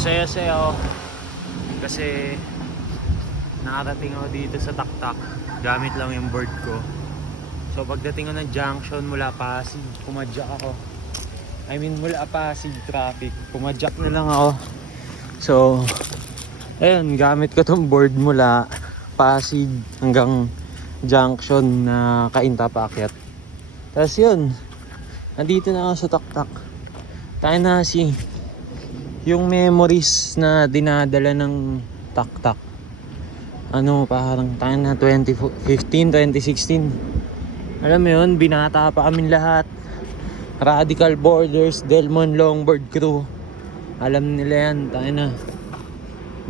saya-saya ako. Kasi nakarating ako dito sa taktak. Gamit lang yung board ko. So pagdating ko ng junction mula Pasig, pumadyak ako. I mean mula Pasig traffic, pumadyak na lang ako. So, ayun, gamit ko tong board mula Pasig hanggang junction na Kainta Paakyat. Tapos yun, nandito na ako sa taktak. Tayo na si yung memories na dinadala ng taktak. Ano, parang tayo na 2015, 2016. Alam mo yun, binata pa kami lahat. Radical Borders, Delmon Longboard Crew. Alam nila yan, tayo na.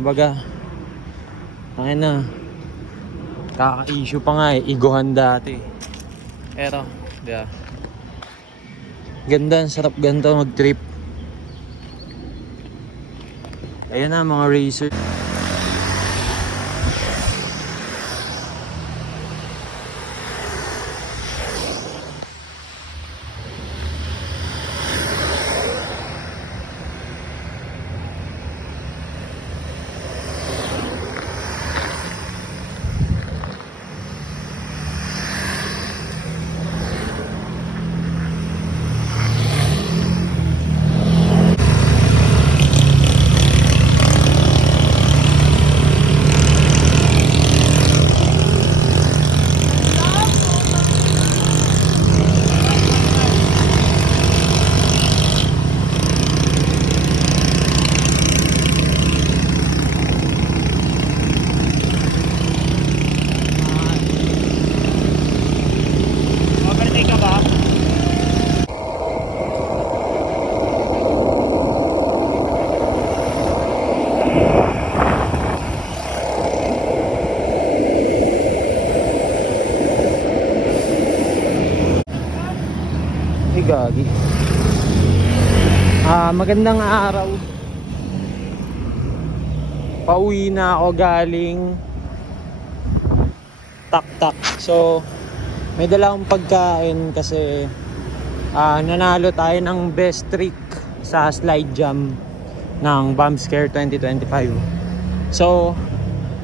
Baga, tayo na. Kaka-issue pa nga eh, iguhan dati. Pero, ba? Ganda, sarap ganito mag-trip. Ayan na mga racer. Ay, gagi. Ah, magandang araw. Pauwi na ako galing tak-tak. So, may dala akong pagkain kasi ah, nanalo tayo ng best trick sa slide jump ng Bomb Scare 2025. So,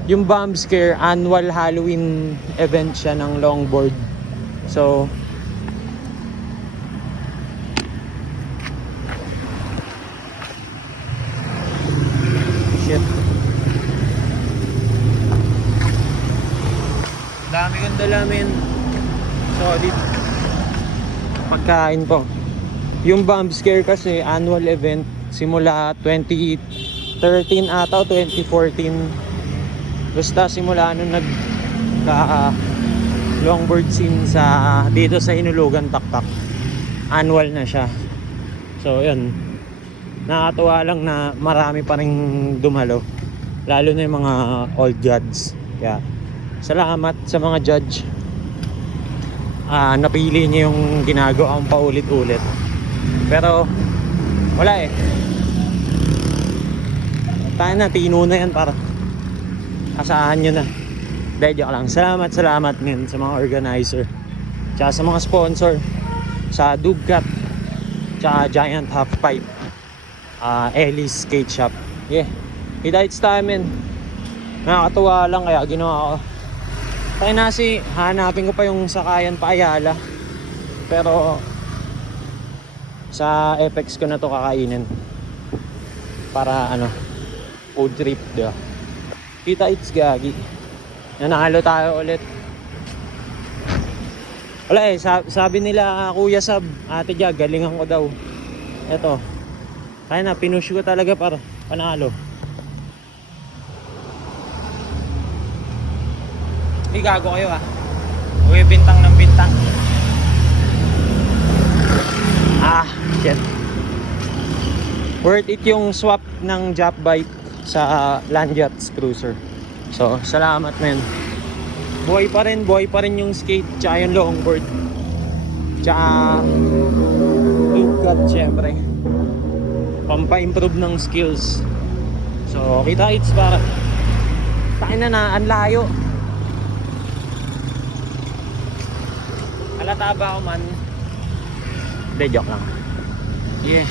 yung Bomb Scare annual Halloween event siya ng longboard. So, shit. Dami kong dala, men. Solid. Pagkain po. Yung Bomb Scare kasi annual event simula 2013 ata o 2014. Basta simula nung nag ka longboard scene sa dito sa Hinulugan Taktak. Annual na siya. So yun. Nakakatuwa lang na marami pa rin dumalo. Lalo na yung mga old gods. Kaya salamat sa mga judge ah napili niya yung ginagawa kong paulit-ulit. Pero, wala eh. Tayo na, tino na yan para asahan nyo na. Dahil joke lang. Salamat, salamat ngayon sa mga organizer. Tsaka sa mga sponsor. Sa Dugcat. Tsaka Giant Half Pipe. ah Ellis Skate Shop. Yeah. Kita it's time. Nakakatuwa lang kaya ginawa ko. Tayo na si, hanapin ko pa yung sakayan pa Ayala. Pero, sa Apex ko na to kakainin. Para ano, food trip, di? Kita it's gagi. Nanalo tayo ulit. Wala eh, sa- sabi nila Kuya Sab, Ate Jag, galingan ko daw. Eto. Kaya na, pinush ko talaga para panalo. Hindi gago kayo ah. Uwi bintang ng bintang. Ah, shit. Worth it yung swap ng Jap bike sa Landyachts Cruiser. So, salamat men. Buhay pa rin, buhay pa rin yung skate tsaka yung longboard. Tsaka Lugkat syempre. Pampa-improve ng skills. So, kita it's para Tayo na na, ang layo. Halata ba ako man? Hindi, joke lang. Yeah.